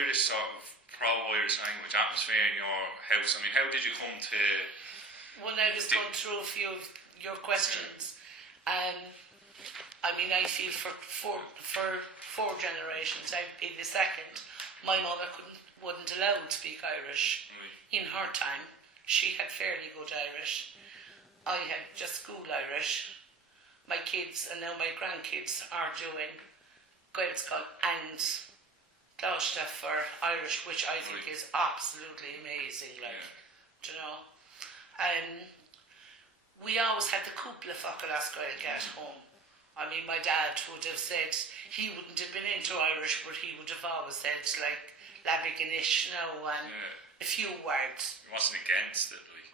Irish sort of pro-Irish language atmosphere in your house? I mean, how did you come to... When I was going through a few of your questions, I mean, I feel for four generations, I'd be the second. My mother wouldn't allow to speak Irish. In her time, she had fairly good Irish. I had just school Irish. My kids and now my grandkids are doing Gaelscoil and cóiríocht for Irish, which I think is absolutely amazing. Do you know? We always had the cúpla feachtasaíochta at home. I mean, my dad would have said he wouldn't have been into Irish, but he would have always said like Labhrann and a few words. He wasn't against it, like.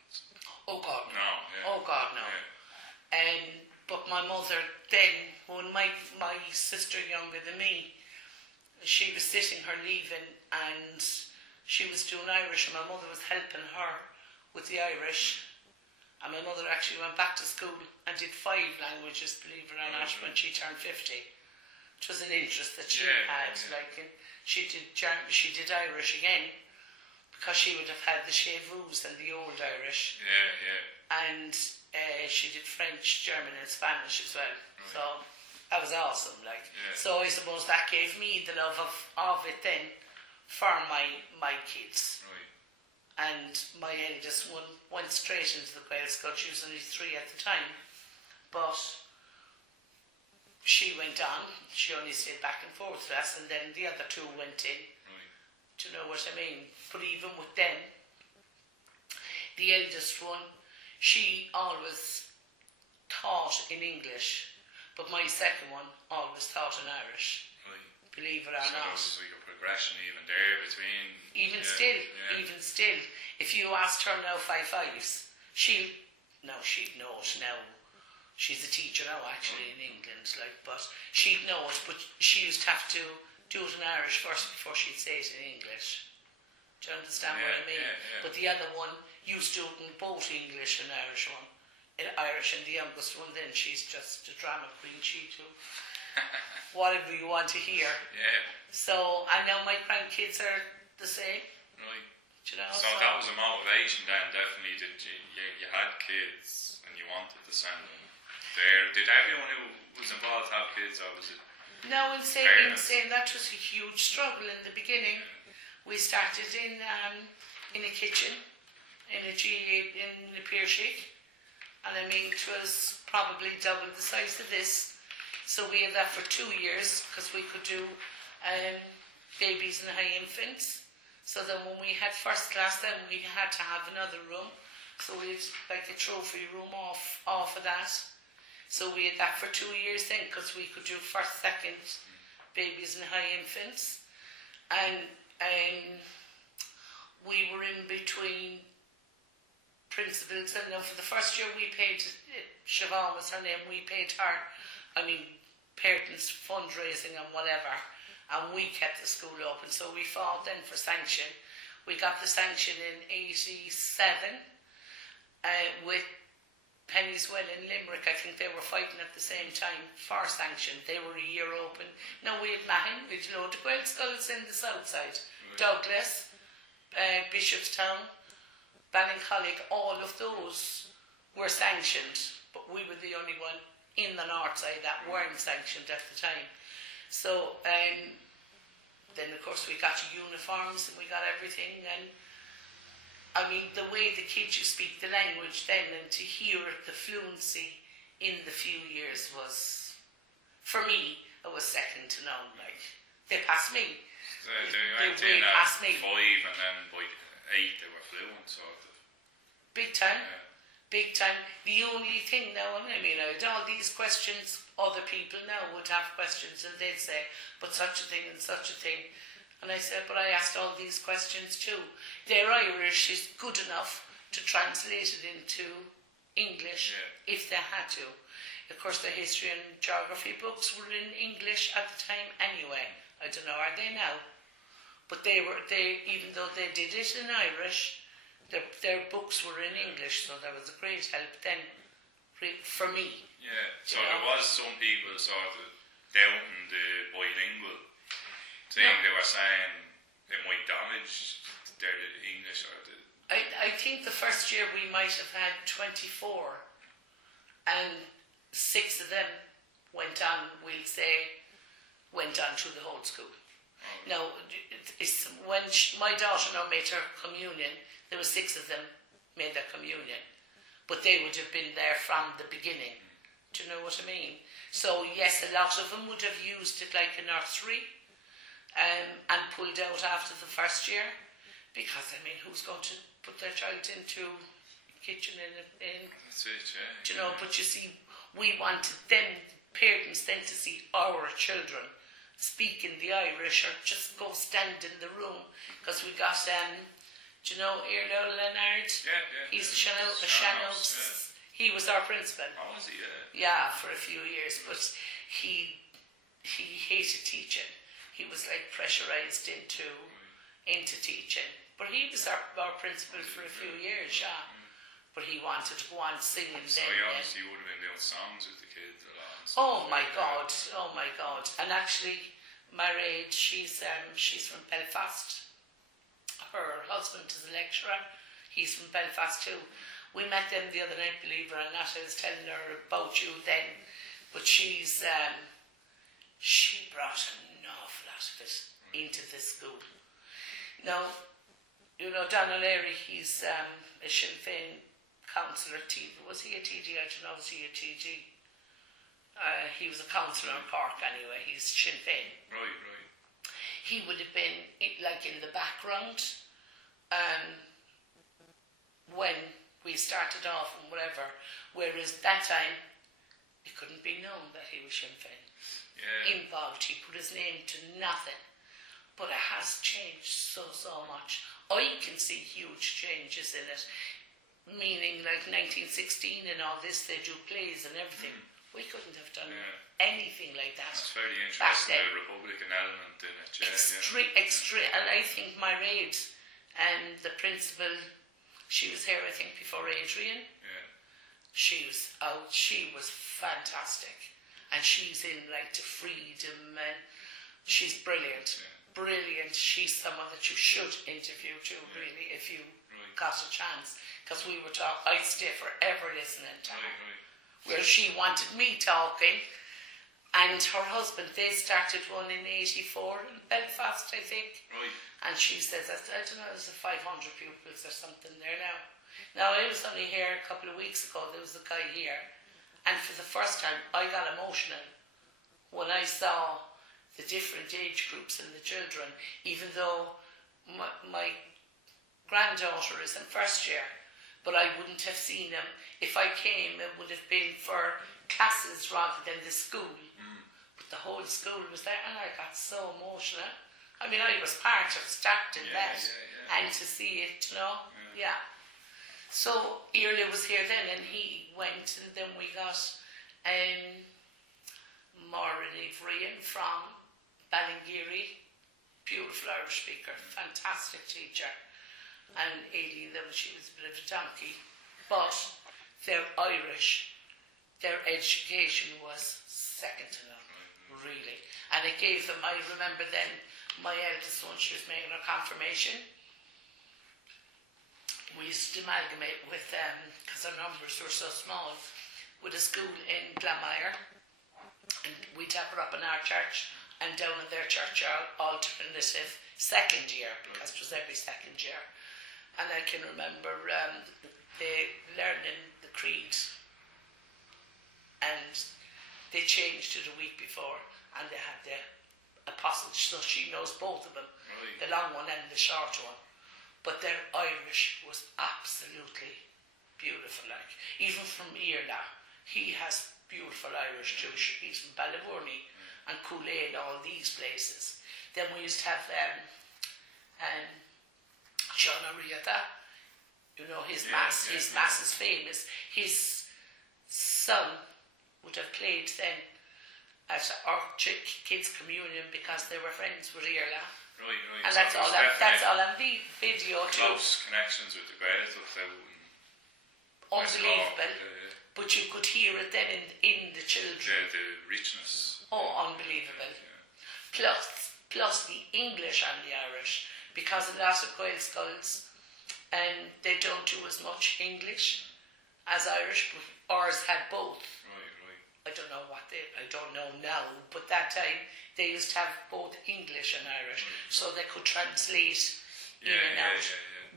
Oh God, no. No. Yeah. Oh God, no. Yeah. But my mother then, when my sister younger than me, she was sitting her leaving and she was doing Irish, and my mother was helping her with the Irish. And my mother actually went back to school and did 5 languages, believe it or not, when she turned 50. It was an interest that she had. Like, she did Irish again because she would have had the chevrus and the old Irish. And she did French, German, and Spanish as well. So that was awesome. Like, so I suppose that gave me the love of it then for my kids. And my eldest one went straight into the Gaelscoil. She was only 3 at the time, but she went on. She only stayed back and forth with us, and then the other 2 went in. Do you know what I mean? But even with them, the eldest one, she always taught in English, but my second one always taught in Irish. Believe it or not. So there was like a progression even there between... Even still, if you asked her now 5 fives, she'd know it now. She's a teacher now actually in England, like, but she'd know it, but she used to have to do it in Irish first before she'd say it in English. Do you understand what I mean? But the other one used to do it in both English and Irish one. In Irish, and the youngest one then, she's just a drama queen, she too. Whatever you want to hear. So, and now my grandkids are the same. Right. You know, so that was a motivation then, definitely, that you had kids and you wanted to send them there. Did everyone who was involved have kids, or was it? No, in saying that was a huge struggle in the beginning. We started in a kitchen in a Pléann, and I mean it was probably double the size of this. So we had that for 2 years because we could do babies and high infants. So then when we had first class, then we had to have another room. So we had like a trophy room off of that. So we had that for 2 years then because we could do first, second babies and high infants. And we were in between principals, and then for the first year we paid, Siobhan was her name, we paid her, parents fundraising and whatever, and we kept the school open. So we fought then for sanction. We got the sanction in 87 with Penny's Well in Limerick. I think they were fighting at the same time for sanction. They were a year open. Now we had Mahon, we had loads of Gaelscoils in the south side. Douglas, Bishopstown, Ballincollig, all of those were sanctioned, but we were the only one in the north side that weren't sanctioned at the time. So then of course we got uniforms and we got everything, and I mean the way the kids you speak the language then, and to hear the fluency in the few years was, for me, it was second to none. Like, they passed me. They went in at 5 and then by 8 they were fluent, sort of. Big time. Big time. The only thing now, I mean, I had all these questions, other people now would have questions and they'd say, but such a thing and such a thing. And I said, but I asked all these questions too. Their Irish is good enough to translate it into English if they had to. Of course, the history and geography books were in English at the time anyway. I don't know, are they now? But they even though they did it in Irish, their books were in English, so that was a great help then for me. Yeah, so there was some people sort of doubting the bilingual thing. They were saying it might damage their English or the... I think the first year we might have had 24, and 6 of them went on, we'll say, went on through the whole school. Now, when my daughter now made her communion, there were 6 of them made their communion, but they would have been there from the beginning. Do you know what I mean? So yes, a lot of them would have used it like a nursery, and pulled out after the first year, because I mean, who's going to put their child into kitchen in? That's it, yeah. Do you know? But you see, we wanted them parents then to see our children speaking the Irish or just go stand in the room, because we got do you know Elaine Lynch? Yeah. He's a Shannon. He was our principal. Oh, was he? Yeah, for a few years, but he hated teaching. He was like pressurised into teaching. But he was our principal for a few years, yeah. But he wanted to go on singing so then. So obviously you would have been doing songs with the kids a lot. Oh my God. And actually, Mairead, she's from Belfast. Her husband is a lecturer. He's from Belfast too. We met them the other night, believe it or not. I was telling her about you then. But she brought an awful lot of it into this school. Now, you know, Donald Airy, he's a Sinn Féin councillor. Was he a TD? I don't know, was he a TG? He was a councillor in Cork anyway. He's Sinn Féin. Right. He would have been like in the background when we started off and whatever. Whereas that time, it couldn't be known that he was Sinn Féin. Yeah. Involved. He put his name to nothing. But it has changed so much. I can see huge changes in it. Meaning like 1916 and all this, they do plays and everything. We couldn't have done anything like that. It's very interesting, the Republican element in it. Extreme. And I think Mairead and the principal, she was here I think before Adrian. Yeah. She was out. She was fantastic. And she's in like to freedom, and she's brilliant. Yeah. Brilliant. She's someone that you should interview too, really, if you got a chance. Because we were talking, I'd stay forever listening to her. Where she wanted me talking, and her husband, they started one in 84 in Belfast, I think. Right. And she says, I don't know, there's 500 pupils or something there now. Now, I was only here a couple of weeks ago, there was a guy here, and for the first time, I got emotional when I saw the different age groups and the children, even though my granddaughter is in first year, but I wouldn't have seen them. If I came, it would have been for classes rather than the school. But the whole school was there, and I got so emotional. I mean, I was part of starting that, and to see it, you know, So Iarla was here then, and he went, and then we got Maureen Ivrian from Ballingeary, beautiful Irish speaker, fantastic teacher. And Aileen, she was a bit of a donkey, but they're Irish. Their education was second to none, really. And it gave them, I remember then, my eldest one, she was making her confirmation. We used to amalgamate with them, because our numbers were so small, with a school in Gníomhaire. And we'd have her up in our church, and down in their church, our alternative second year, because it was every second year. And I can remember they learning the creed, and they changed it a week before, and they had the apostles, so she knows both of them, the long one and the short one. But their Irish was absolutely beautiful. Like even from Iarla, he has beautiful Irish too. He's from Labhrann and Cuireann, all these places. Then we used to have you know, his mass is famous. His son would have played then at our kids' communion because they were friends with Iarla. Right. And that's all on the video too. Close connections with the gconstaic. Unbelievable. But you could hear it then in the children. Yeah, the richness. Oh, unbelievable. Plus the English and the Irish. because a lot of Gaelscoils, they don't do as much English as Irish, but ours had both. Right. I don't know now, but that time they used to have both English and Irish, so they could translate in and out,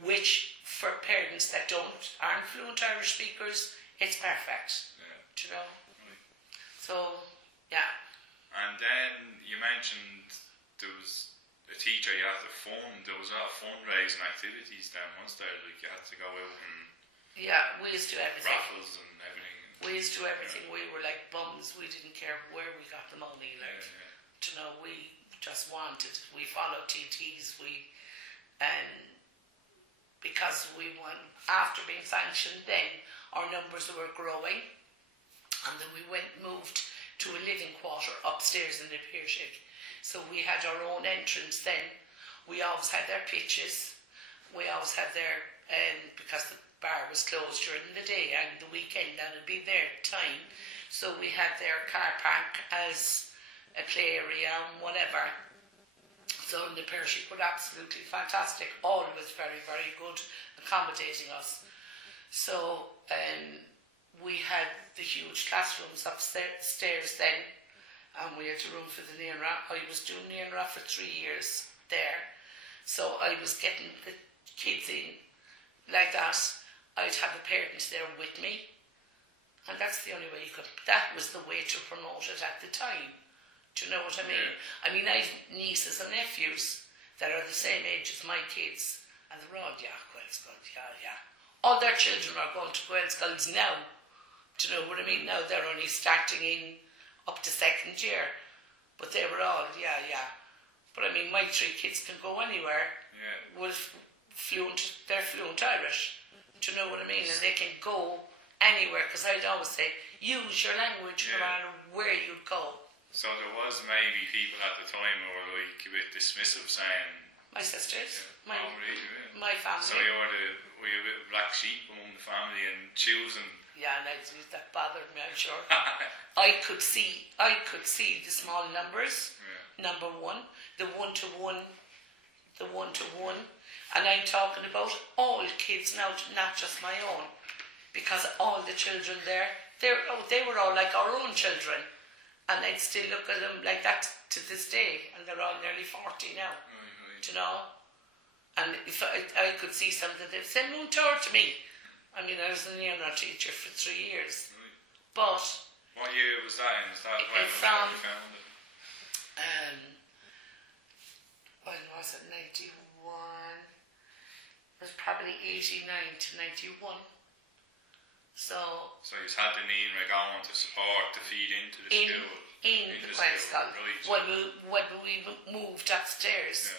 which for parents that aren't fluent Irish speakers, it's perfect. Do you know? Right. So, yeah. And then you mentioned there was a teacher you had to fund. There was a lot of fundraising activities then, was there? Like you had to go out and We used to do everything. raffles and everything. We used to do everything. We were like bums. We didn't care where we got the money. You know, we just wanted. We followed TTs. Because we won after being sanctioned. Then our numbers were growing, and then we moved to a living quarter upstairs in the Pearshig. So we had our own entrance then. We always had their pitches. We always had their because the bar was closed during the day and the weekend, and it'd be their time. So we had their car park as a play area and whatever. So the Pearshig were absolutely fantastic. Always very, very good, accommodating us. So we had the huge classrooms upstairs then, and we had a room for the Naonra. I was doing Naonra for 3 years there, so I was getting the kids in like that. I'd have a parent there with me, and that's the only way you could. That was the way to promote it at the time. Do you know what I mean? I mean, I have nieces and nephews that are the same age as my kids, and they're all, Gaelscoil, all their children are going to Gaelscoils now. Do you know what I mean? Now they're only starting in up to second year, but they were all, But I mean, my 3 kids can go anywhere with they're fluent Irish. Do you know what I mean? And they can go anywhere, because I'd always say, use your language no matter where you go. So there was maybe people at the time who were like a bit dismissive, saying... My sisters, my family. So were you a bit black sheep among the family and choosing? Yeah, and that bothered me, I'm sure. I could see the small numbers, number one, the one-to-one, and I'm talking about all kids now, not just my own, because all the children there, they were all like our own children, and I'd still look at them like that to this day, and they're all nearly 40 now. You know, and if I could see something, they'd send one tour to me. I mean, I was a Naonra teacher for 3 years. But what year was that in? Was that when you found it? When was it? 91. It was probably 89 to 91. So you had the Naonra going to support, to feed into the school. In the Gaelscoil. When we moved upstairs.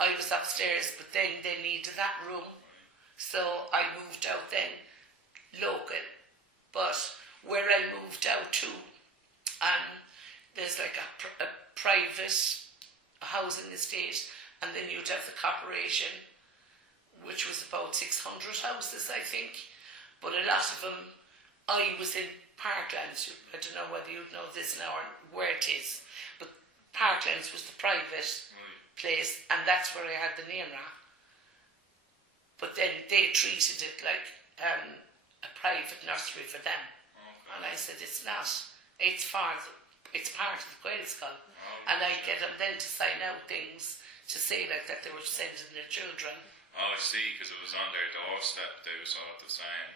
I was upstairs, but then they needed that room, so I moved out then local. But where I moved out to, there's like a private housing estate, and then you'd have the corporation, which was about 600 houses, I think. But a lot of them, I was in Parklands. I don't know whether you'd know this now or where it is, but Parklands was the private place, and that's where I had the Naonra. But then they treated it like a private nursery for them. And I said, it's not. It's part of the Gaelscoil. And I get them then to sign out things to say like that they were sending their children. Oh, I see, because it was on their doorstep. They were sort of saying,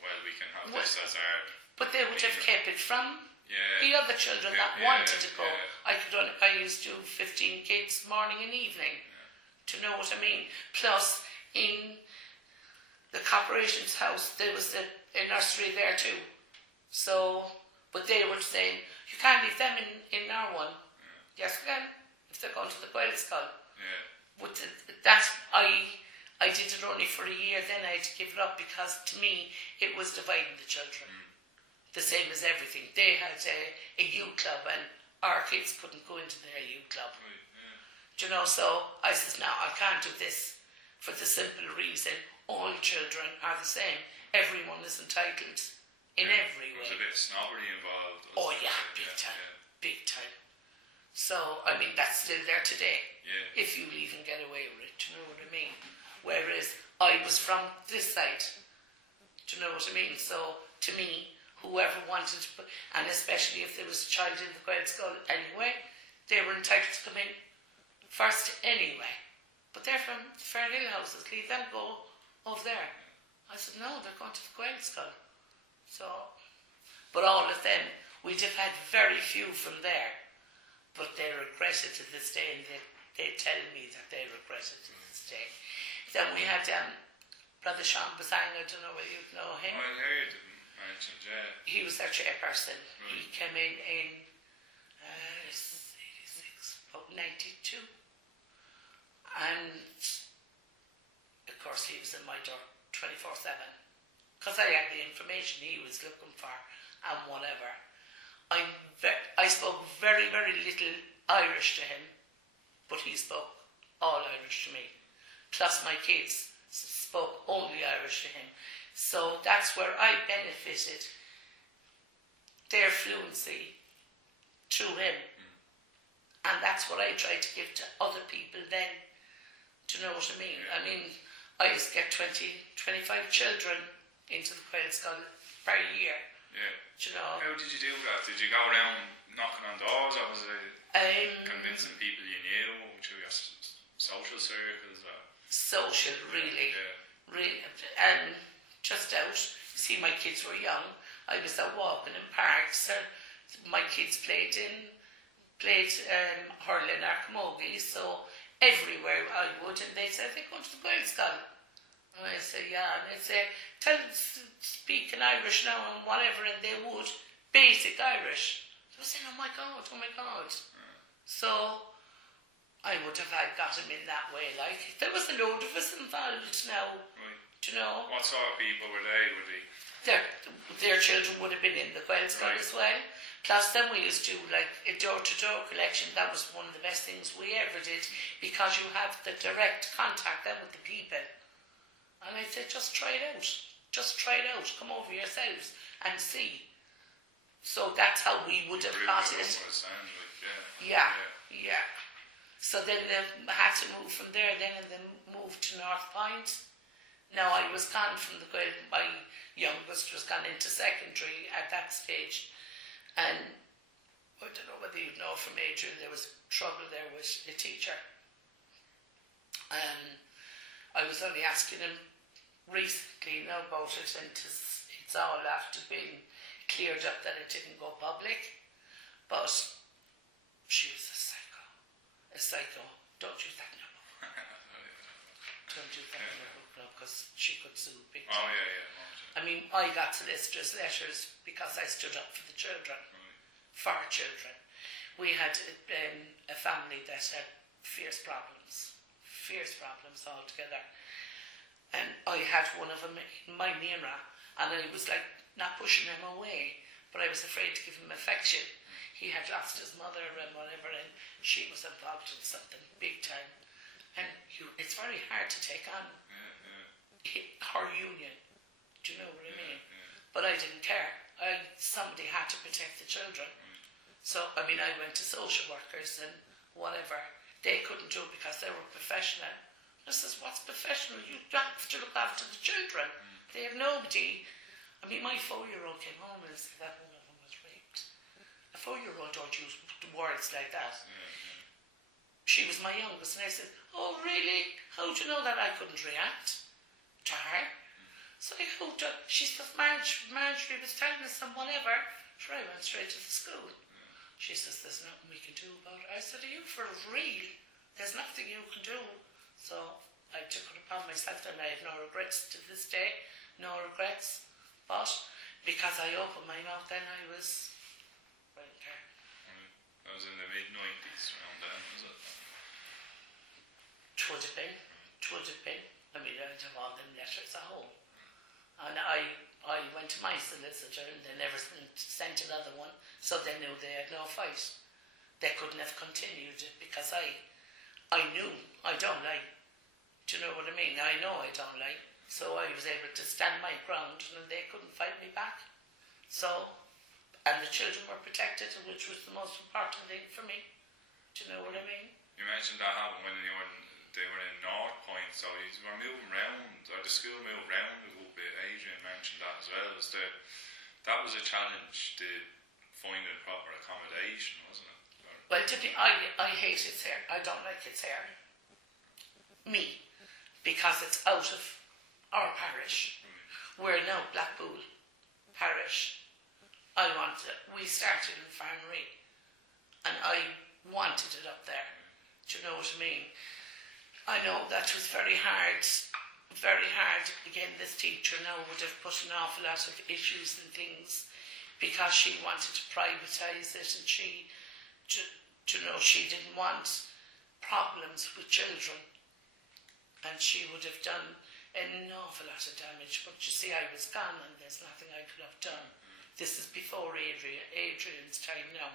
well, we can have this as our... But they would have kept it from the other children that wanted to go. I used to do 15 kids morning and evening. Do you know what I mean? Plus, in the corporation's house, there was a nursery there too. So, but they were saying, you can't leave them in our one. Yes, we can, if they're going to the Gaelscoil. But I did it only for a year, then I had to give it up, because to me, it was dividing the children. The same as everything. They had a youth club, and our kids couldn't go into their youth club. Do you know, so I said, no, I can't do this, for the simple reason all children are the same. Everyone is entitled in every way. There was a bit of snobbery involved. Oh yeah, big time. So, I mean, that's still there today. If you even get away with it, you whereas I was from this side. Do you know what I mean? So, to me, whoever wanted to, and especially if there was a child in the Gaelscoil anyway, they were entitled to come in first anyway. But they're from Fair Hill houses, leave them go over there. I said, no, they're going to the Gaelscoil. So, but all of them, we'd have had very few from there, but they regret it to this day, and they tell me that they regret it to this day. Then we had Brother Sean Basang, I don't know whether you know him. I heard him mentioned, yeah. He was their chairperson. Right. He came in 86, about 92. And of course he was in my door 24/7. Because I had the information he was looking for and whatever. I spoke very, very little Irish to him, but he spoke all Irish to me. Plus my kids spoke only Irish to him. So that's where I benefited their fluency through him. And that's what I tried to give to other people then. Do you know what I mean? I mean, I used to get 20, 25 children into the Gaelscoil per year. Yeah. Do you know? How did you do that? Did you go around knocking on doors, or was it convincing people you knew through your social circles? Or? Social, really. Yeah. Really. And just out. See, my kids were young. I was out walking in parks. My kids played hurling or camogie, so everywhere I would, and they said, they go to the Gaelscoil. And I said, yeah, and they'd say, tell them to speak in Irish now and whatever, and they would, basic Irish. So I was saying, oh my God. So I would have got him in that way, like, there was a load of us involved now. Right. Do you know? What sort of people were they? Were they? Their children would have been in the Gaelscoil as well. Plus then we used to do like a door-to-door collection. That was one of the best things we ever did, because you have the direct contact then with the people. And I said, just try it out. Come over yourselves and see. So that's how we would have got it. Yeah. So then they had to move from there then, and then moved to North Point. Now I was gone from the Gael. My youngest was gone into secondary at that stage. And I don't know whether you know from Adrian, there was trouble there with the teacher. I was only asking him recently about it, and it's all after being cleared up that it didn't go public. But she was a psycho. Don't use that now. Don't use that now, because she could sue big time. Oh, yeah. I mean, I got solicitors' letters because I stood up for the children, for children. We had a family that had fierce problems altogether. And I had one of them in my Nira, and I was like, not pushing him away, but I was afraid to give him affection. He had lost his mother and whatever, and she was involved in something big time. And it's very hard to take on her union. Do you know what I mean? But I didn't care. Somebody had to protect the children. So, I mean, I went to social workers and whatever. They couldn't do it because they were professional. I says, what's professional? You have to look after the children. They have nobody. I mean, my 4-year-old came home and said that one of them was raped. A 4-year-old don't use words like that. She was my youngest, and I said, oh, really? How do you know that? I couldn't react to her. So I hooked up. She says, Marjorie was telling us some whatever. So I went straight to the school. She says, there's nothing we can do about it. I said, are you for real? There's nothing you can do. So I took it upon myself, and I have no regrets to this day. No regrets. But because I opened my mouth, then I was right there. That was in the mid-90s around then, was it? Would have been. I mean, I'd have all them letters at home. And I went to my solicitor, and they never sent another one, so they knew they had no fight. They couldn't have continued it because I knew I don't lie. Do you know what I mean? I know I don't lie. So I was able to stand my ground, and they couldn't fight me back. So, and the children were protected, which was the most important thing for me. Do you know what I mean? You mentioned that happened when they were in North Point. point, so we're moving around, or the school moved around a little bit. Adrian mentioned that as well. That was a challenge, finding proper accommodation, wasn't it? Well, I hate its hair. I don't like its hair. Me. Because it's out of our parish. We're now Blackpool parish. We started in Farmery, and I wanted it up there. Do you know what I mean? I know that was very hard. Very hard. Again, this teacher now would have put an awful lot of issues and things because she wanted to privatise it, and she didn't want problems with children, and she would have done an awful lot of damage. But you see, I was gone, and there's nothing I could have done. This is before Adrian's time now,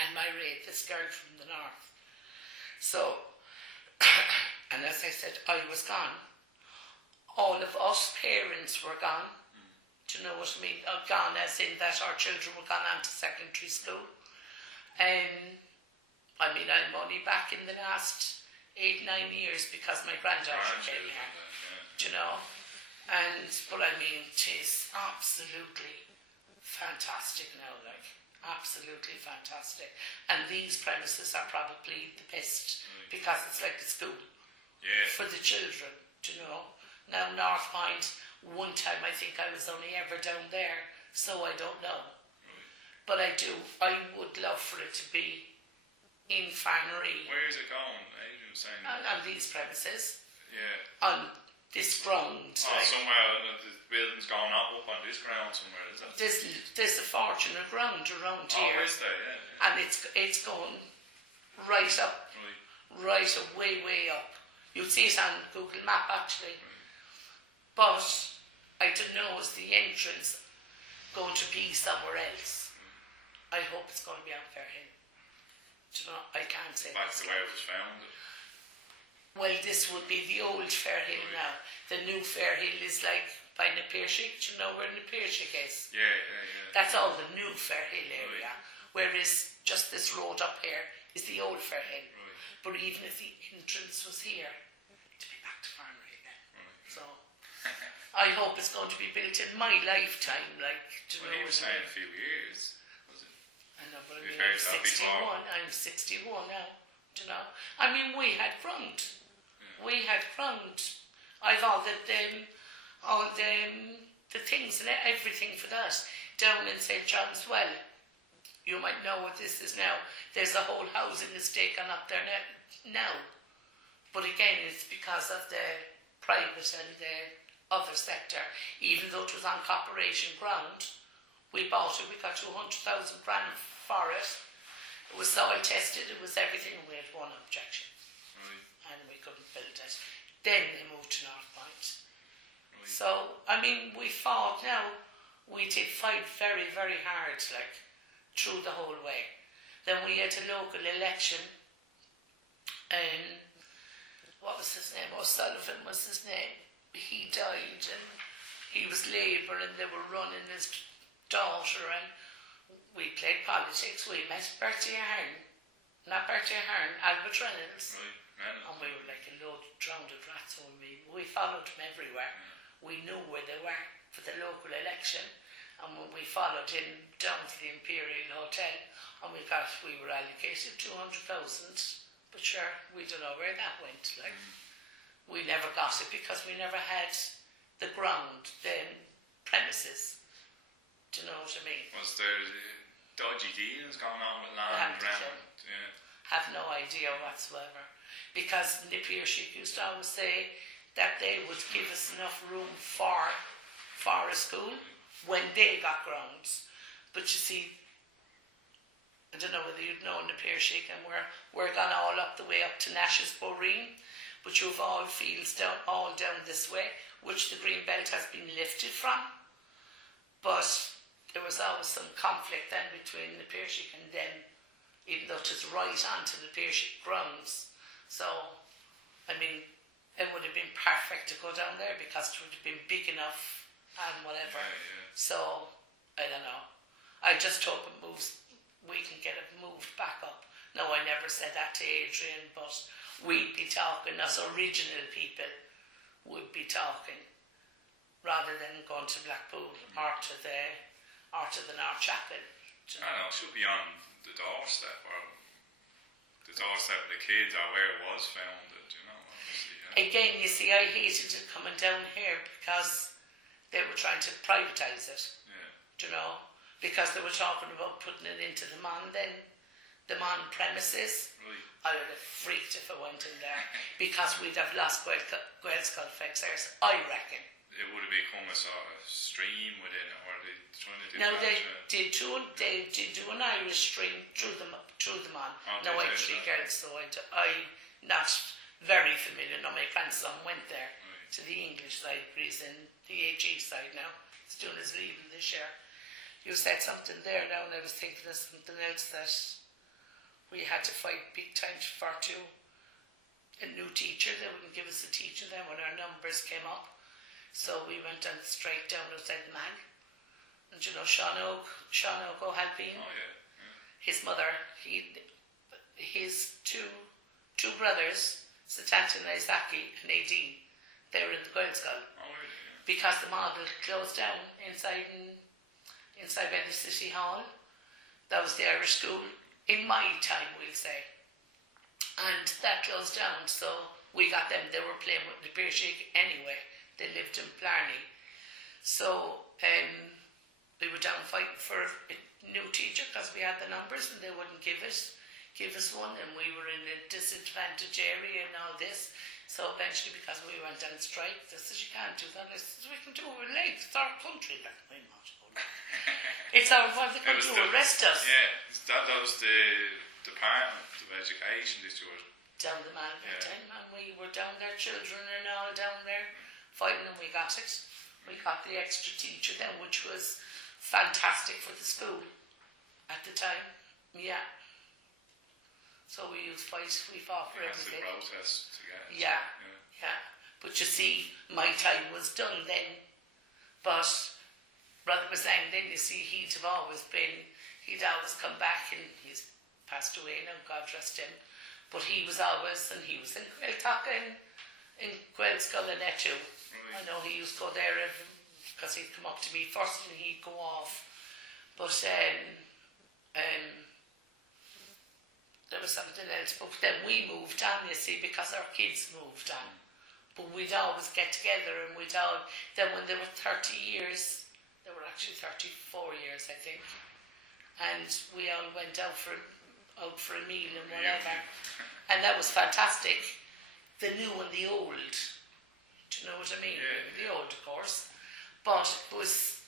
and my this girl from the north. So, and as I said, I was gone. All of us parents were gone. Do you know what I mean? Gone as in that our children were gone on to secondary school. I mean, I'm only back in the last 8-9 years because my granddaughter came here. Do you know? But I mean, it is absolutely fantastic now, like, absolutely fantastic. And these premises are probably the best because it's like a school for the children, do you know? Now, North Point, one time I think I was only ever down there, so I don't know. But I would love for it to be in Farmery. Where is it going? Adrian was saying on these premises. Yeah. On this ground. Oh, like, somewhere, the building's going up on this ground somewhere, is it? There's a fortune of ground around here. Oh, is there? Yeah. And it's going right up. Right up, way up. You'll see it on Google Map, actually. But I don't know, is the entrance going to be somewhere else? I hope it's going to be on Fairhill. Do you know, I can't say. Back to where it was founded. Well, this would be the old Fairhill now. The new Fairhill is like by n-ochtóidí. Do you know where n-ochtóidí is? Yeah. That's all the new Fairhill area. Whereas just this road up here is the old Fairhill. But even if the entrance was here, to be back to Farmery again. So I hope it's going to be built in my lifetime. Like, do you know, he was saying a few years. Was it? I know, but I mean, I'm 61. I'm 61 now. Do you know? I mean, we had ground. We had ground. I've all the things and everything for that down in St. John's Well. You might know what this is now. There's a whole housing estate gone up there now. But again, it's because of the private and the other sector. Even though it was on corporation ground, we bought it. We got 200,000 grand for it. It was soil tested. It was everything. We had one objection. And we couldn't build it. Then they moved to North Point. So, I mean, we fought now. We did fight very, very hard, like, through the whole way. Then we had a local election. What was his name? O'Sullivan was his name. He died, and he was Labour, and they were running his daughter, and we played politics. We met Bertie Ahern. Not Bertie Ahern, Albert Reynolds. And we were like a load of drowned rats. We followed them everywhere. We knew where they were for the local election. And when we followed him down to the Imperial Hotel, and we were allocated 200,000. But sure, we don't know where that went. Like, we never got it because we never had the ground, the premises. Do you know what I mean? Was there dodgy deals going on with land around? Yeah. Have no idea whatsoever. Because n-ochtóidí used to always say that they would give us enough room for a school when they got grounds. But you see, I don't know whether you'd know n-ochtóidí, and we're gone all up the way up to Nash's Boreen, but you've all fields all down this way, which the green belt has been lifted from. But there was always some conflict then between n-ochtóidí and them, even though it is right onto the n-ochtóidí grounds. So, I mean, it would have been perfect to go down there because it would have been big enough and whatever. So, I don't know. I just hope we can get it moved back up. No, I never said that to Adrian, but we'd be talking as original people would be talking, rather than going to Blackpool or to the North Chapel. I know, it should be on the doorstep, or the doorstep of the kids, or where it was founded, you know, obviously. Yeah. Again, you see, I hated it coming down here because they were trying to privatise it, you know, because they were talking about putting it into the man premises. Right. I would have freaked if I went in there, because we'd have lost Gaelscoil Pheig Sayers, I reckon. It would have become a sort of stream within it, or they trying to do now that, they did do an Irish stream through the man. Now I'm 3 girls, so I'm not very familiar. Now my grandson went there to the English side, but he's in the aici side now. He's doing his leaving this year. You said something there now, and I was thinking of something else that we had to fight big time for too. A new teacher, they wouldn't give us a teacher then when our numbers came up. So we went on straight down outside the mag. And you know, Sean O'Halpine, his mother, his two brothers, Satantan and Aici and Nadine, they were in the Gaelscoil. Because the model closed down inside by the City Hall. That was the Irish school. In my time, we'll say. And that closed down, so we got them. They were playing with the Bearshig anyway. They lived in Pléann. So we were down fighting for a new teacher because we had the numbers and they wouldn't give us one, and we were in a disadvantaged area and all this. So eventually, because we went on strike, they said, you can't do that. I said, we can do it with legs. It's our country. Like, we're not. It's our, what they can do, arrest us. Yeah, that was the Department of Education that you were down the man that time, and we were down there, children and all down there fighting, and we got it. We got the extra teacher then, which was fantastic for the school at the time. Yeah. So we fought for everything. Protest to get it. Yeah. But you see, my time was done then. But Brother was saying then, you see, he'd always come back, and he's passed away now, God rest him. But he was in Gaeltacht in Gaelscoil and too. I know he used to go there because he'd come up to me first and he'd go off. But there was something else. But then we moved on, you see, because our kids moved on. But we'd always get together, and then when they were 30 years, they were actually 34 years, I think. And we all went out for a meal and whatever. And that was fantastic. The new and the old. Do you know what I mean? The old, of course. But it was,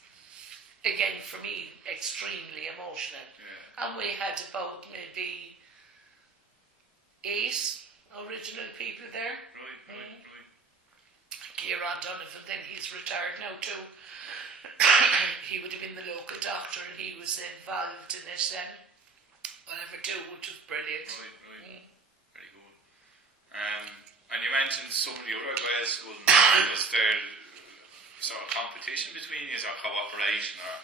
again, for me, extremely emotional. And we had about maybe 8 original people there. Right. Cuireann Elaine, then he's retired now too. He would have been the local doctor, and he was involved in it then. Whatever too, which was brilliant. Right. Very good. And you mentioned some of the other Gaelscoil. Was there sort of competition between you, or cooperation, or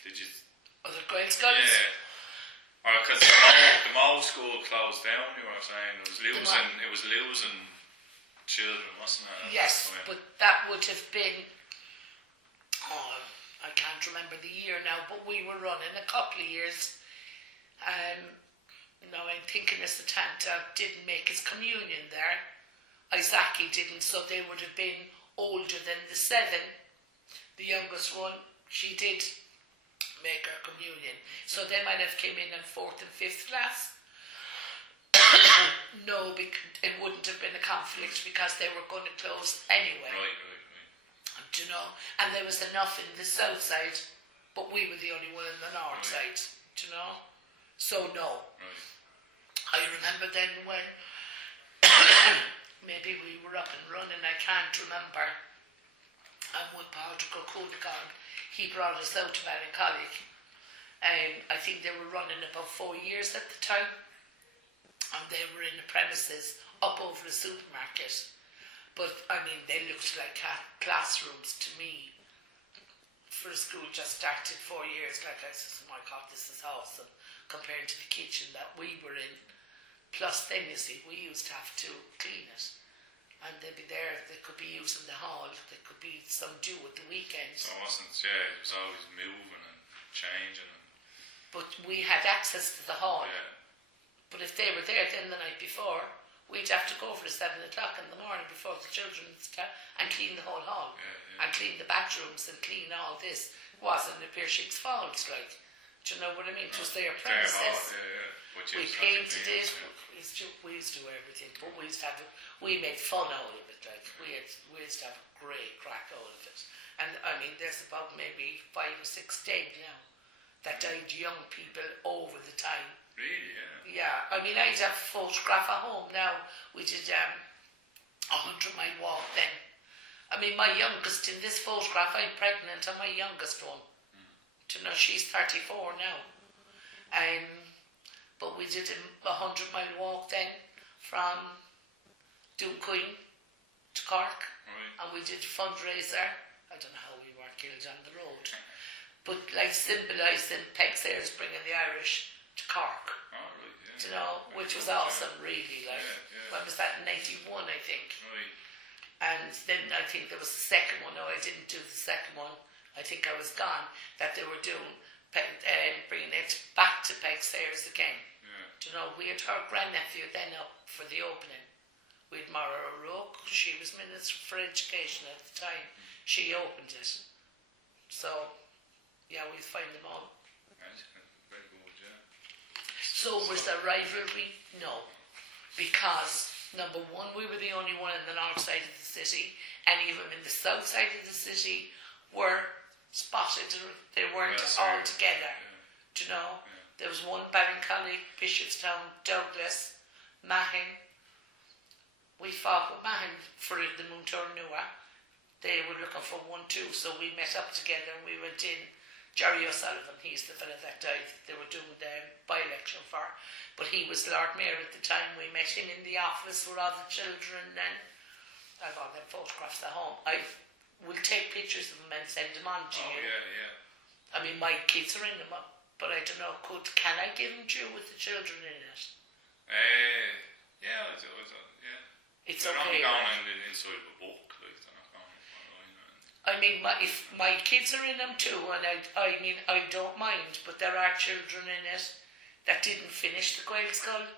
did you? Other Gaelscoils? Yeah. Or because the Mo school closed down, you were saying it was losing children, wasn't it? Yes, but that would have been. I can't remember the year now, but we were running a couple of years. I'm thinking the Satanta didn't make his communion there. Aici didn't, so they would have been older than the 7. The youngest one, she did make her communion. So they might have came in 4th and 5th class. No, it wouldn't have been a conflict because they were going to close anyway. Right. Do you know? And there was enough in the south side, but we were the only one in the north side. Do you know? So no. I remember then when maybe we were up and running, I can't remember. And when Patrick O'Connell, he brought us out to Elaine. I think they were running about 4 years at the time, and they were in the premises up over the supermarket. But I mean, they looked like classrooms to me. For a school just started 4 years, like I said, oh my God, this is awesome compared to the kitchen that we were in. Plus then, you see, we used to have to clean it. And they'd be there, they could be using the hall, there could be some due at the weekends. So it wasn't, it was always moving and changing. But we had access to the hall. Yeah. But if they were there then the night before, we'd have to go over at 7 o'clock in the morning before the children and clean the whole hall. And clean the bathrooms and clean all this. It wasn't the Piershik's fault, like. Do you know what I mean? It was their premises. We painted it. We used to do everything, but we made fun out of it. Like we used to have a great crack out of it. And I mean, there's about maybe 5 or 6 dead now that died, young people over the time. Really? Yeah. Yeah. I mean, I'd have a photograph at home now. We did 100-mile walk then. I mean, my youngest in this photograph, I'm pregnant, and my youngest one. To know she's 34 now. But we did a 100-mile walk then from Dunqueen to Cork. Right. And we did a fundraiser. I don't know how we weren't killed on the road. But like symbolising Pheig Sayers bringing the Irish to Cork. Oh, right, yeah. You know, which was awesome, really. Like, when was that? In 81, I think. Right. And then I think there was the second one. No, I didn't do the second one. I think I was gone, that they were doing, bringing it back to Pheig Sayers again. Yeah. Do you know, we had her grandnephew then up for the opening. We had Mara O'Rourke, she was Minister for Education at the time. She opened it. So, yeah, we find them all. Very good, yeah. So was there rivalry? No. Because, number one, we were the only one in the north side of the city, and even in the south side of the city were spotted, they weren't all together. Do you know? There was one Ballincollig, Bishopstown, Douglas, Mahon. We fought with Mahon for the Moontour Nua. They were looking for 1-2, so we met up together and we went in. Jerry O'Sullivan, he's the fella that died, they were doing the by-election for. But he was Lord Mayor at the time. We met him in the office with all the children, and I've all them photographs at home. We'll take pictures of them and send them on to you. Yeah. I mean, my kids are in them, but I don't know, can I give them to you with the children in it? Yeah. It's they're okay. They're not going inside of a book, like they're not going online. I mean, if my kids are in them too, and I mean, I don't mind, but there are children in it that didn't finish the Gaelscoil,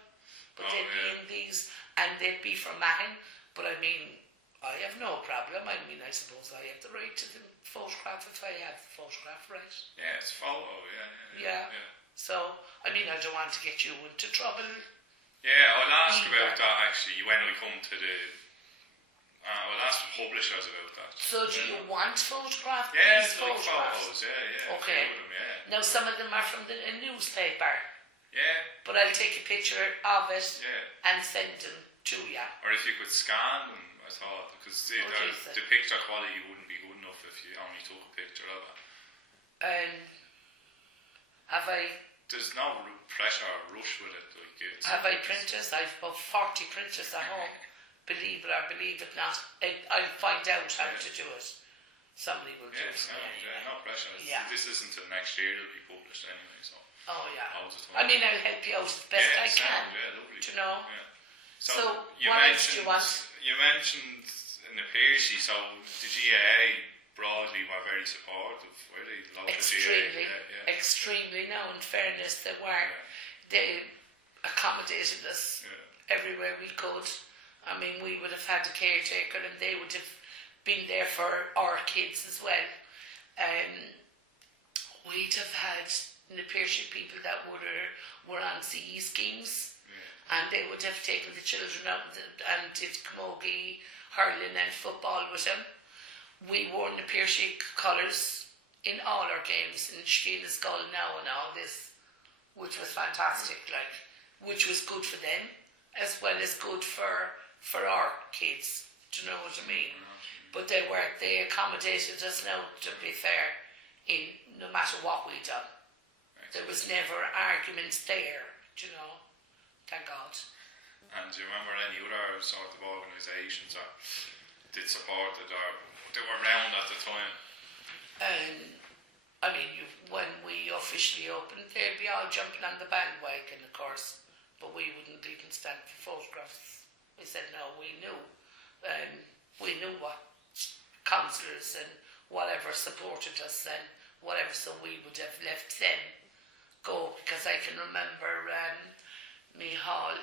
but they'd be in these, and they'd be from Mahon, but I mean, I have no problem. I mean, I suppose I have the right to the photograph if I have the photograph, right? Yeah, it's photo, yeah. So, I mean, I don't want to get you into trouble. Yeah, I'll ask about that actually when we come to the... I'll ask the publishers about that. So, do you want photographs? Yeah, these like photographs? photos, yeah. Okay. Them, Now, some of them are from a newspaper. Yeah. But I'll take a picture of it and send them to you. Or if you could scan them, I thought, because the picture quality wouldn't be good enough if you only took a picture of it. Have I... There's no pressure or rush with it. Like have I printers? I've about 40 printers at home. Believe it or believe it not. I'll find out how to do it. Somebody will do it. No pressure. Yeah. This isn't until next year it'll be published anyway, so... Oh, yeah. I mean, I'll help you out as best I can. Lovely. Do you know? Yeah. So what else do you want? You mentioned in the Piercy, so the GAA broadly were very supportive, were they? Extremely. Now, in fairness, they were. They accommodated us everywhere we could. I mean, we would have had a caretaker and they would have been there for our kids as well. We'd have had the Piercy people that were on CE schemes. And they would have taken the children out and did camogie, hurling and football with them. We wore the Piercy colours in all our games, in Gaelscoil now and all this, which was fantastic, like, which was good for them, as well as good for our kids, do you know what I mean? But they accommodated us now, to be fair, in no matter what we done. There was never arguments there, do you know? Thank God. And do you remember any other sort of organisations that did support it or they were around at the time? I mean, when we officially opened, they'd be all jumping on the bandwagon, of course. but we wouldn't even stand for photographs. We said no, we knew what councillors and whatever supported us and whatever, so we would have left them go, because I can remember Micheál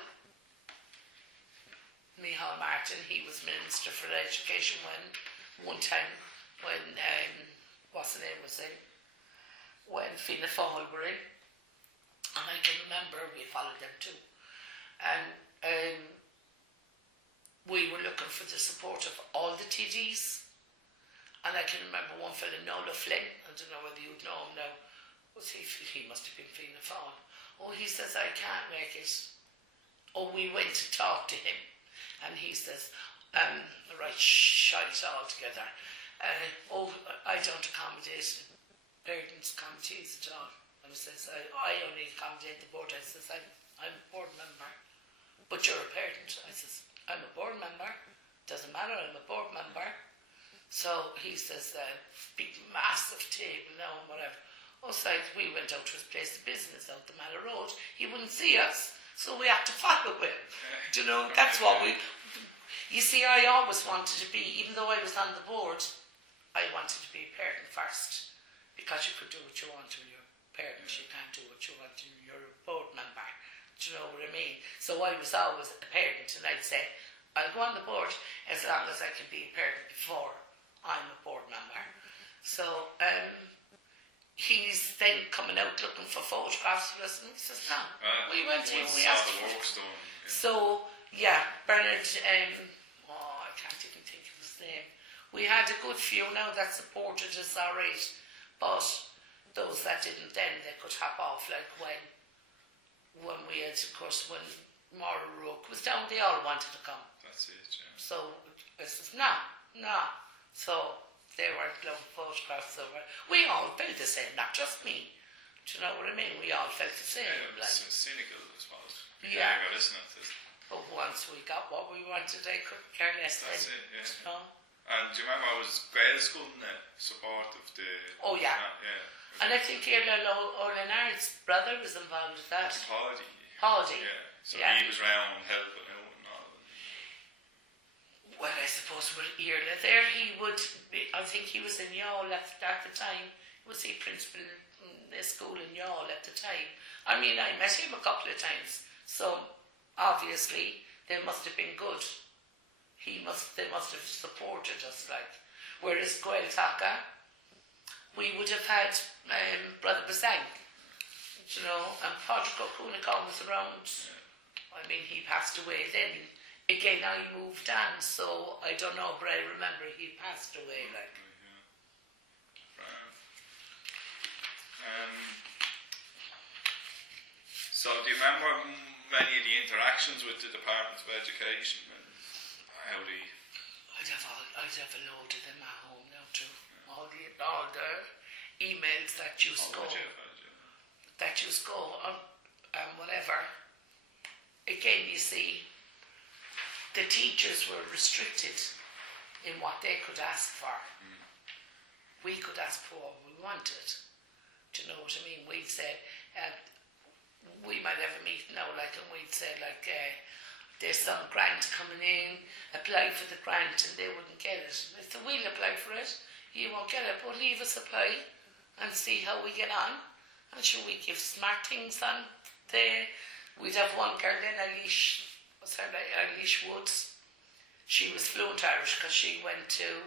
Martin, he was Minister for Education one time when what's the name was in, when Fianna Fáil were in, and I can remember we followed them too, and we were looking for the support of all the TDs, and I can remember one fellow, Nola Flynn, I don't know whether you'd know him now, he must have been Fianna Fáil. Oh, he says, I can't make it. Oh, we went to talk to him, and he says, right, shite altogether. I don't accommodate parents' committees at all. And he says, I only accommodate the board. I says, I'm a board member. But you're a parent. I says, I'm a board member. Doesn't matter, I'm a board member. So he says, big massive table now and whatever. So we went out to his place of business out the Mallow Road. He wouldn't see us, so we had to follow him. Do you know, that's what we... You see, I always wanted to be, even though I was on the board, I wanted to be a parent first. Because you could do what you want when you're a parent. You can't do what you want when you're a board member. Do you know what I mean? So I was always a parent, and I'd say, I'll go on the board as long as I can be a parent before I'm a board member. So, he's then coming out looking for photographs of us, and he says, no, we went in, we asked for it. So, Bernard, I can't even think of his name. We had a good few now that supported us alright, but those that didn't then, they could hop off, like when we had, of course, when Maura Rook was down, they all wanted to come. That's it, yeah. So, I says, no. So, they weren't glowing photographs over. We all felt the same, not just me. Do you know what I mean? We all felt the same. Yeah, it's cynical, I suppose. Yeah. Isn't it? But once we got what we wanted, they couldn't care less. That's it, yeah. You know? And do you remember I was Gaelscoil support of the... Oh, yeah. And I think Leonard's brother was involved with that. Paddy. Yeah. So he was round helping out and all. Well, I suppose with Iarla there, he would be, I think he was in Youghal at the time. Was he principal in the school in Youghal at the time? I mean, I met him a couple of times. So, obviously, they must have been good. They must have supported us, like. Whereas Gaeltacha, we would have had Brother Bazang, you know, and Patrick O'Cunacon was around. I mean, he passed away then. Again, I moved on, so I don't know, but I remember he passed away, like. So, do you remember many of the interactions with the Department of Education and how they... I'd have a load of them at home now too. All the emails that you go, whatever. Again, you see, the teachers were restricted in what they could ask for. We could ask for what we wanted. Do you know what I mean? We'd say, we might have a meeting now, like, and we'd say, like, there's some grant coming in, apply for the grant, and they wouldn't get it. I said, we'll apply for it, you won't get it, but leave us apply and see how we get on. And sure, we give smart things on there. We'd have one girl then, Alish Woods. She was fluent Irish because she went to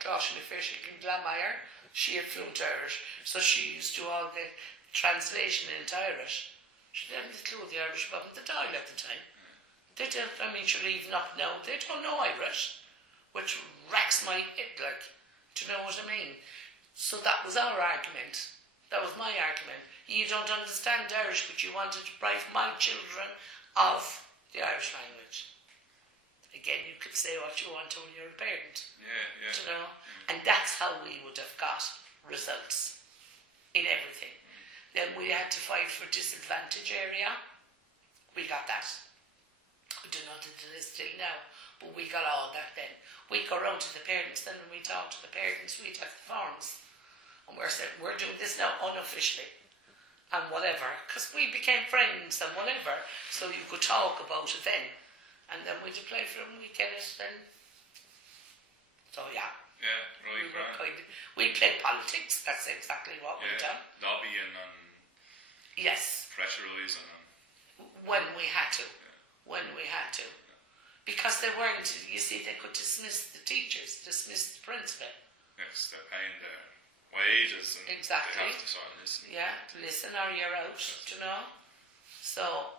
Gníomhaire in Gníomhaire. She had fluent Irish, so she used to do all the translation into Irish. She didn't include the Irish above the dial at the time. They don't, I mean, she'll even up now, they don't know Irish, which racks my head, like, do you know what I mean? So that was our argument. That was my argument. You don't understand Irish, but you wanted to deprive my children of the Irish language. Again, you could say what you want when you're a parent. Yeah. You know? And that's how we would have got results in everything. Then we had to fight for disadvantaged area. We got that. I don't know if it is still now, but we got all that then. We go round to the parents, then when we talk to the parents, we take the forms. And we're saying, we're doing this now unofficially. and whatever, because we became friends and whatever, so you could talk about it then, and then we'd play for him, we get it then. So yeah. Yeah, right. We played politics, that's exactly what we done. Lobbying and yes. Pressurising and when we had to. When we had to. Because they weren't, you see, they could dismiss the teachers, dismiss the principal. Yes, they're paying their wages and exactly. they have to sort of listen. Yeah, listen or you're out, you know. So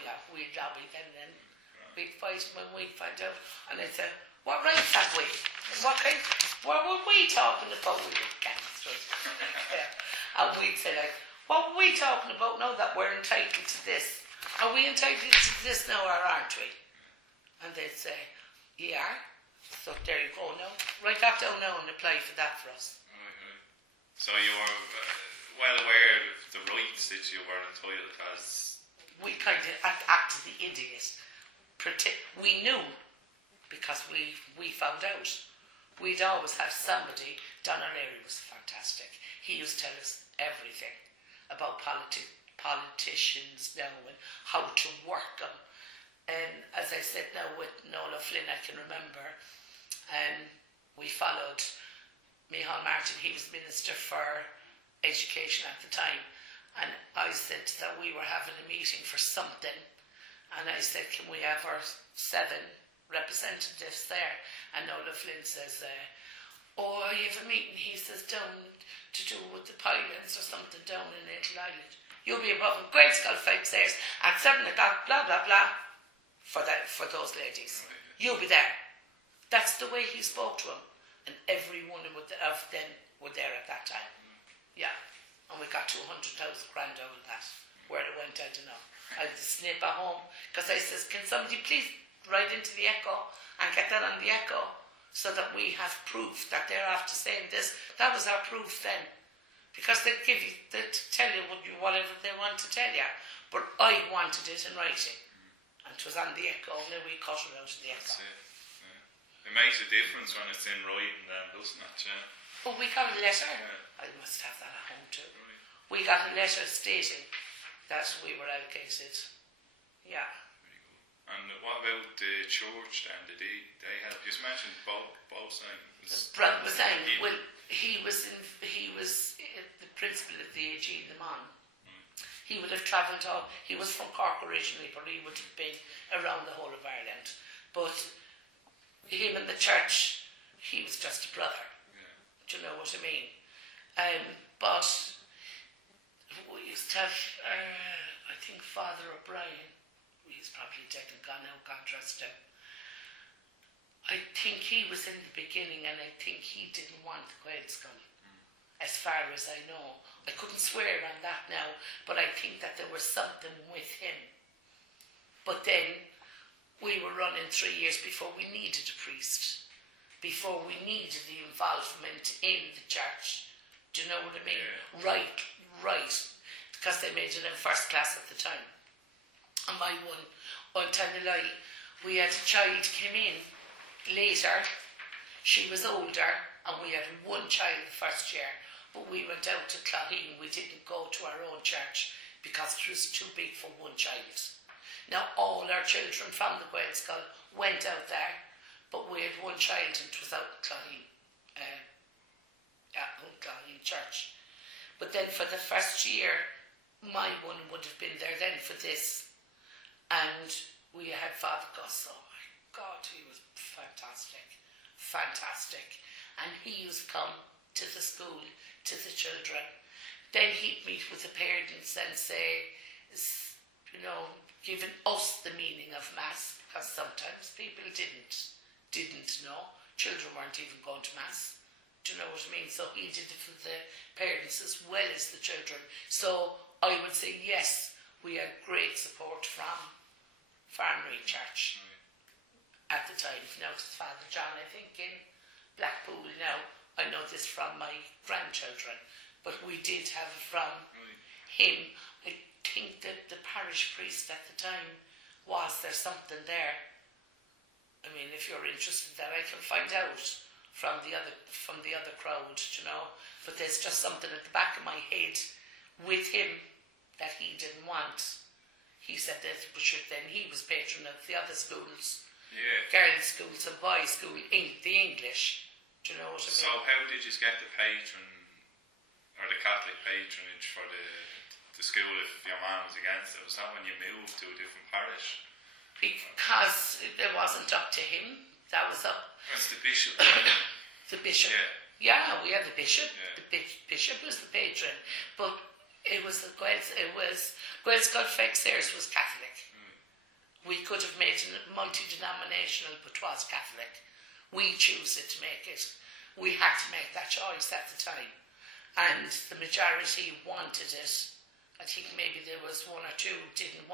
yeah, we'd lobby then. We'd fight when we'd find out. And they'd say, what rights have we? What were we talking about? We were gangsters. And we'd say like, what were we talking about now that we're entitled to this? Are we entitled to this now or aren't we? And they'd say, yeah. So there you go now. Write that down now and apply for that for us. Right. So you were well aware of the rights that you were entitled as. We kind of acted the idiot. We knew because we found out. We'd always have somebody. Don O'Leary was fantastic. He used to tell us everything about politicians now and how to work them. And as I said now with Nola Flynn, I can remember, we followed Micheál Martin. He was Minister for Education at the time, and I said that we were having a meeting for something, and I said, can we have our 7 representatives there? And Nola Flynn says, oh, you have a meeting, he says, down to do with the pylons or something down in Little Island. You'll be above in Gaelscoil Pheig Sayers at 7 o'clock, blah, blah, blah, for those ladies. You'll be there. That's the way he spoke to them. And every one of them were there at that time. Yeah. And we got 200,000 grand out of that. Where it went, I don't know. I had to snip at home. Because I says, can somebody please write into the Echo and get that on the Echo so that we have proof that they're after saying this. That was our proof then. Because they'd tell you whatever they want to tell you. But I wanted it in writing. And it was on the Echo, and then we cut it out of the Echo. It makes a difference when it's in writing then, doesn't it? Yeah. But we got a letter. I must have that at home too. Right. We got a letter stating that we were allocated. Yeah. Very good. And what about the church then? Did they help? You mentioned both sides. Brad was saying, well, he was the principal of the AG, the man. He would have travelled all. He was from Cork originally, but he would have been around the whole of Ireland. But him and the church, he was just a brother. Yeah. Do you know what I mean? But we used to have, I think, Father O'Brien. He's probably dead and gone now, God rest him. I think he was in the beginning, and I think he didn't want the Gaelscoil. As far as I know. I couldn't swear on that now, but I think that there was something with him. But then we were running 3 years before we needed a priest, before we needed the involvement in the church. Do you know what I mean? Yeah. Right. Because they made it in first class at the time. And my one, I'm telling a lie, we had a child came in later, she was older, and we had one child the first year, but we went out to Clogheen. We didn't go to our own church because it was too big for one child. Now all our children from the Gaelscoil went out there, but we had one child and it was out in Clogheen. Clogheen church. But then for the first year, my one would have been there then for this, and we had Father Gus. Oh my God, he was fantastic. And he used to come to the school, to the children. Then he'd meet with the parents and say, giving us the meaning of Mass, because sometimes people didn't know. Children weren't even going to Mass. Do you know what I mean? So he did it for the parents as well as the children. So I would say, yes, we had great support from Farnry Church at the time. Now it's Father John, I think, in Blackpool now. I know this from my grandchildren, but we did have it from him. I think that the parish priest at the time was there something there. I mean, if you're interested, that I can find out from the other crowd, you know. But there's just something at the back of my head with him that he didn't want. He said that then he was patron of the other schools, girls' schools and boys' school, the English. Do you know what I mean? So how did you get the patron, or the Catholic patronage for the school if your man was against it? Was that when you moved to a different parish? Because it wasn't up to him. That was up. That's the bishop. The bishop. Yeah, we had the bishop. Yeah. The bishop was the patron, but it was Gaelscoil Pheig Sayers was Catholic. We could have made it multi-denominational, but was Catholic. We choose it to make it. We had to make that choice at the time, and the majority wanted it. I think maybe there was one or two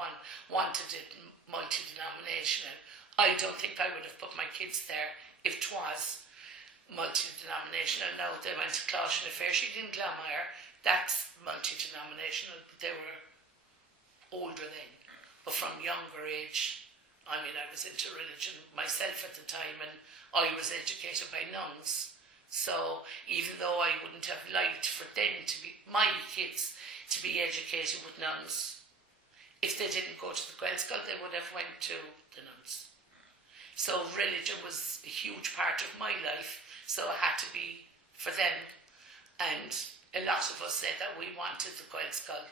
wanted it multi-denominational. I don't think I would have put my kids there if it was multi-denominational. No, they went to Cúiseanna in Gníomhaire. That's multi-denominational, but they were older then. But from younger age, I mean, I was into religion myself at the time, and I was educated by nuns. So even though I wouldn't have liked for them to be, my kids, to be educated with nuns, if they didn't go to the Gaelscoil, they would have went to the nuns. So religion was a huge part of my life, so it had to be for them. And a lot of us said that we wanted the Gaelscoil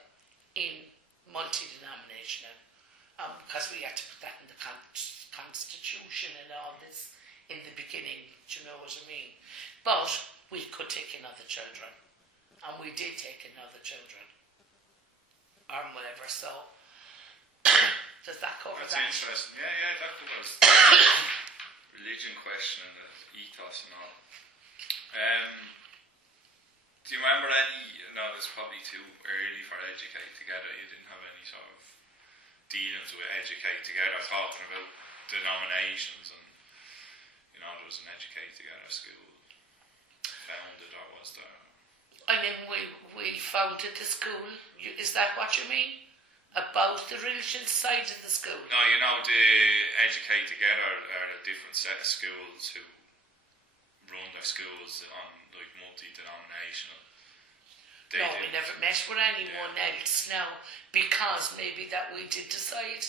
in multi-denominational, because we had to put that in the constitution and all this in the beginning, do you know what I mean? But we could take in other children, and we did take in other children, or whatever. So does that cover that? That's interesting. Yeah, that covers religion question and the ethos and all. Do you remember any? No, it's probably too early for Educate Together. You didn't have any sort of dealings with Educate Together, talking about denominations, and there was an Educate Together school founded, or was there? I mean, we founded the school. Is that what you mean? About the religion side of the school? No, the Educate Together are a different set of schools who run their schools on like multi-denominational. We never met with anyone else now, because maybe that we did decide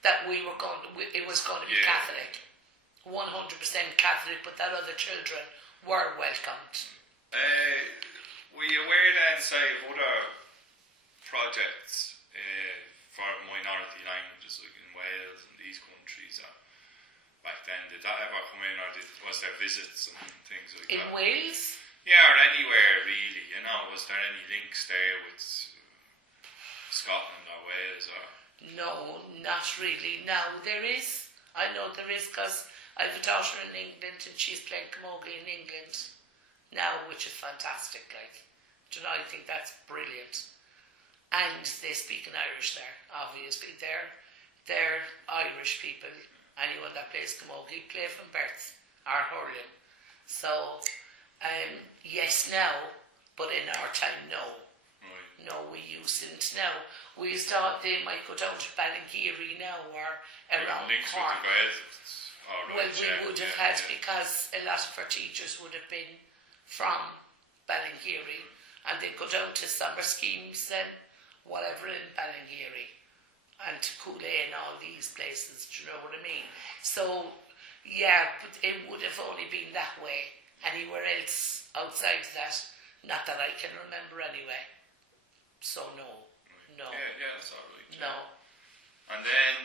that it was going to be Catholic, 100% Catholic, but that other children were welcomed. Were you aware then, say, of other projects for minority languages, like in Wales and these countries? Back then, did that ever come in, or was there visits and things like that? In Wales? Yeah, or anywhere really, was there any links there with Scotland or Wales? Or? No, not really. Now, there is. I know there is, because I have a daughter in England and she's playing camogie in England now, which is fantastic. I think that's brilliant. And they speak in Irish there, obviously. They're Irish people. Anyone that plays camogie play from birth, or hurling. So, yes, now, but in our time, no. Right. No, we used now. We thought they might go down to Ballingeary now, or around Cork. Well, we would have had, because a lot of our teachers would have been from Ballingeary, and they'd go down to summer schemes and whatever in Ballingeary, and to Cuireann and all these places, do you know what I mean? So, yeah, but it would have only been that way. Anywhere else outside that, not that I can remember anyway. So no. Yeah, that's all right. No. And then,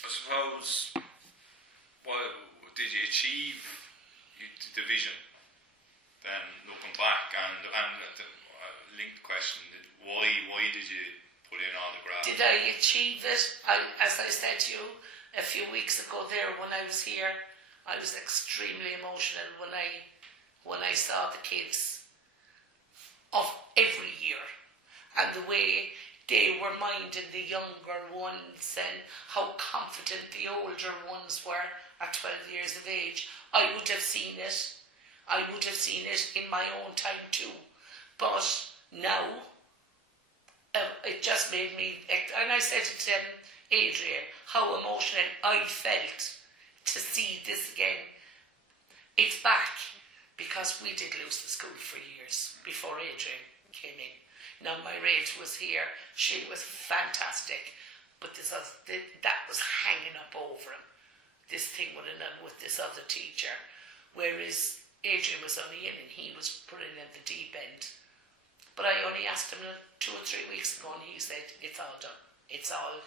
I suppose, did you achieve the vision? Then looking back, and the linked question, why did you put in all the graphs? Did I achieve it? As I said to you a few weeks ago there, when I was here, I was extremely emotional when I saw the kids of every year, and the way they were minding the younger ones, and how confident the older ones were at 12 years of age. I would have seen it in my own time too, but now it just made me, and I said to Adrian, how emotional I felt to see this again. It's back. because we did lose the school for years before Adrian came in. Now, my Rach was here. She was fantastic. But that was hanging up over him. This thing with this other teacher. Whereas Adrian was only in and he was put in at the deep end. But I only asked him 2 or 3 weeks ago and he said, it's all done. It's all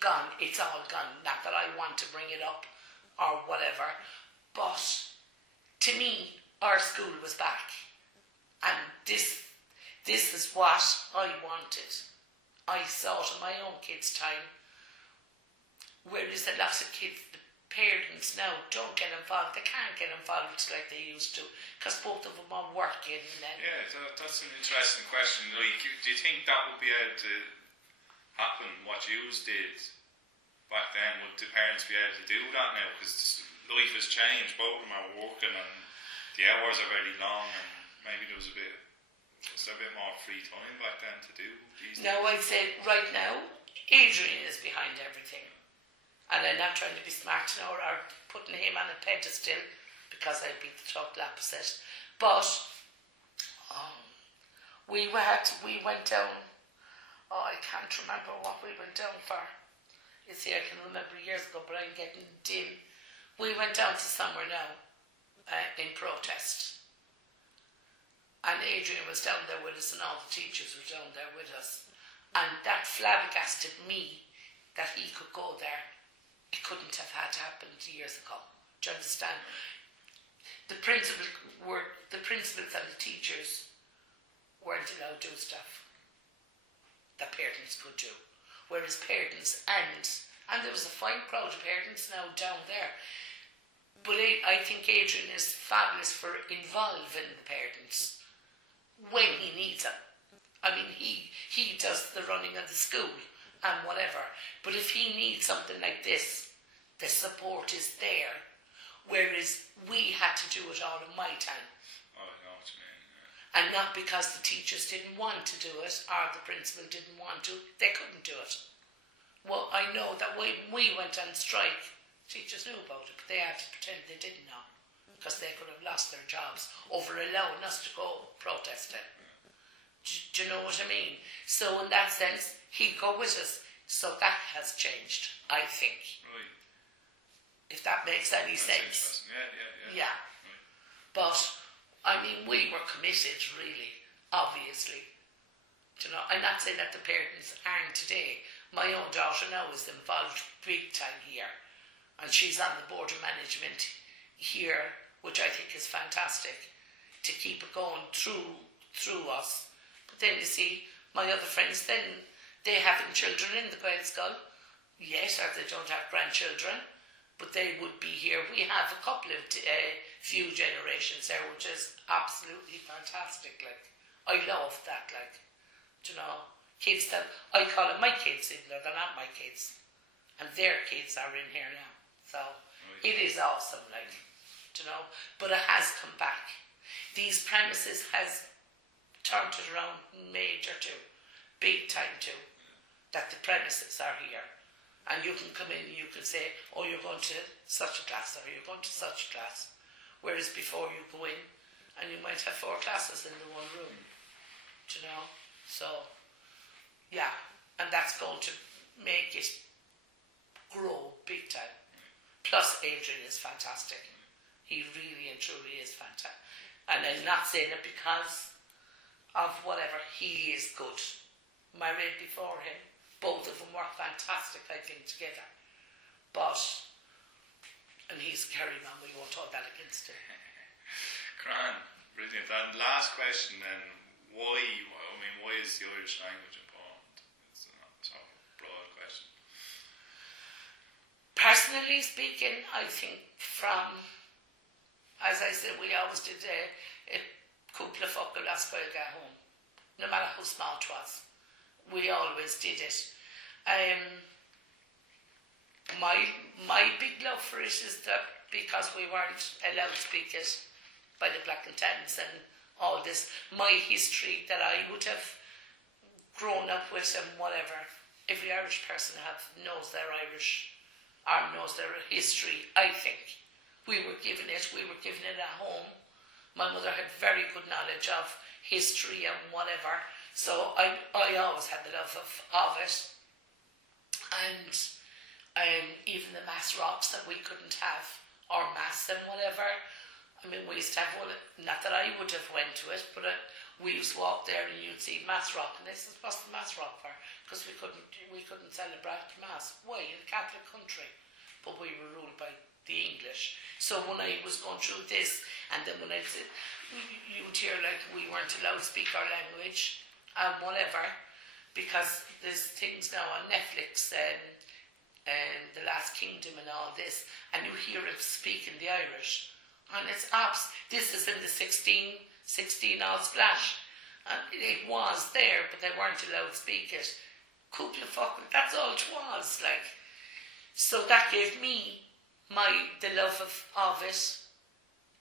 gone. It's all gone. Not that I want to bring it up or whatever. But to me, our school was back. And this is what I wanted. I saw it in my own kids' time. Whereas a lot of kids, the parents now don't get involved. They can't get involved like they used to because both of them are working. And that's an interesting question. Like, do you think that would be able to happen? What you did back then, would the parents be able to do that now? Because life has changed. Both of them are working, and the hours are very long, and maybe there was a bit more free time back then to do these things. Now, I'd say right now, Adrian is behind everything. And I'm not trying to be smart now or putting him on a pedestal because I'd be the total opposite. But we went down, I can't remember what we went down for. You see, I can remember years ago, but I'm getting dim. We went down to somewhere now in protest. And Adrian was down there with us and all the teachers were down there with us. And that flabbergasted me that he could go there. It couldn't have had happened years ago. Do you understand? The principals and the teachers weren't allowed to do stuff that parents could do. Whereas parents and there was a fine crowd of parents now down there. But I think Adrian is fabulous for involving the parents when he needs them. I mean, he does the running of the school and whatever. But if he needs something like this, the support is there. Whereas we had to do it all in my time. Oh, I know what you mean. Yeah. And not because the teachers didn't want to do it or the principal didn't want to, they couldn't do it. Well, I know that when we went on strike, teachers knew about it, but they had to pretend they didn't know because they could have lost their jobs over allowing us to go protesting. Do you know what I mean? So in that sense, he'd go with us. So that has changed, I think. Right. If that makes any sense. Yeah. Right. But, I mean, we were committed, really, obviously. Do you know, I'm not saying that the parents aren't today. My own daughter now is involved big time here. And she's on the board of management here, which I think is fantastic, to keep it going through us. But then you see, my other friends, then they haven't children in the Gaelscoil yet, or they don't have grandchildren, but they would be here. We have a couple of few generations there, which is absolutely fantastic. Like, I love that. Like, you know, kids that I call them my kids, even though they're not my kids, and their kids are in here now. So it is awesome, like, you know. But it has come back. These premises has turned it around major too, big time too. That the premises are here. And you can come in and you can say, oh, you're going to such a class or you're going to such a class. Whereas before you go in and you might have 4 classes in the one room. Do you know? So, yeah. And that's going to make it grow big time. Plus Adrian is fantastic. He really and truly is fantastic. And I'm not saying it because of whatever. He is good. Married before him. Both of them work fantastic, I think, together. But, and he's carrying on, we won't talk that against him. Cuireann, brilliant. And last question then, why is the Irish language important? It's a sort of broad question. Personally speaking, I think from, as I said, we always did a couple of fuckle Gaelscoil at home, no matter how small it was. We always did it. My big love for it is that because we weren't allowed to speak it by the Black and Tans and all this, my history that I would have grown up with and whatever, every Irish person knows their Irish or knows their history, I think. We were given it at home My mother had very good knowledge of history and whatever, so I always had the love of it. And even the mass rocks that we couldn't have, or mass and whatever. I mean, we used to have one, not that I would have went to it, but we used to walk there and you'd see mass rock, and this is what's the mass rock for? Because we couldn't celebrate mass. Why? In a Catholic country, but we were ruled by the English. So when I was going through this, and then when I said, you'd hear like we weren't allowed to speak our language and whatever, because there's things now on Netflix and The Last Kingdom and all this, and you hear it speaking the Irish, and it's this is in the 16 odd splash, and it was there, but they weren't allowed to speak it. That's all it was, like. So that gave me the love of it,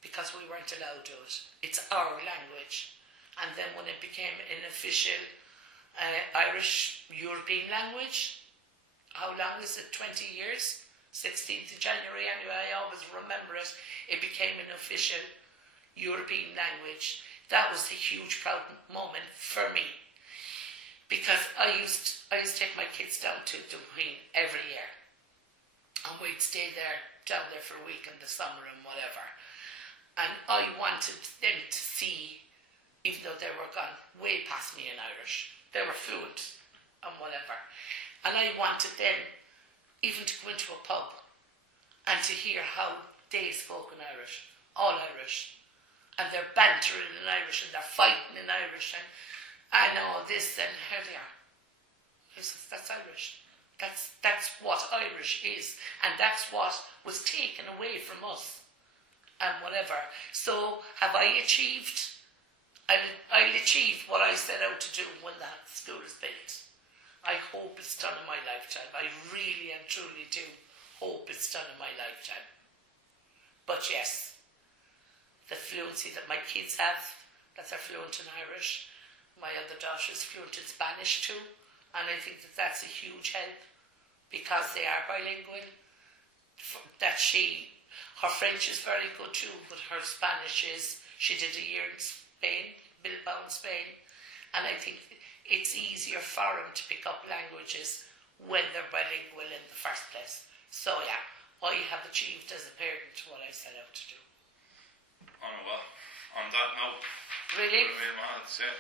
because we weren't allowed to do it. It's our language. And then when it became an official Irish European language, how long is it? 20 years? 16th of January, anyway, I always remember it. It became an official European language. That was a huge proud moment for me, because I used to take my kids down to Queen every year, and we'd stay down there for a week in the summer and whatever. And I wanted them to see, even though they were gone way past me in Irish, they were fluent and whatever. And I wanted them even to go into a pub and to hear how they spoke in Irish, all Irish. And they're bantering in Irish and they're fighting in Irish and all this, and here they are. That's Irish. That's what Irish is, and that's what was taken away from us and whatever. So have I achieved? I'll achieve what I set out to do when that school is built. I hope it's done in my lifetime. I really and truly do hope it's done in my lifetime. But yes, the fluency that my kids have, that they're fluent in Irish. My other daughter is fluent in Spanish too, and I think that that's a huge help, because they are bilingual. That her French is very good too, but her Spanish is, she did a year in Spain, Bilbao in Spain, and I think it's easier for them to pick up languages when they're bilingual in the first place. So yeah, I have achieved as a parent what I set out to do. Oh well, on that note, really? yeah.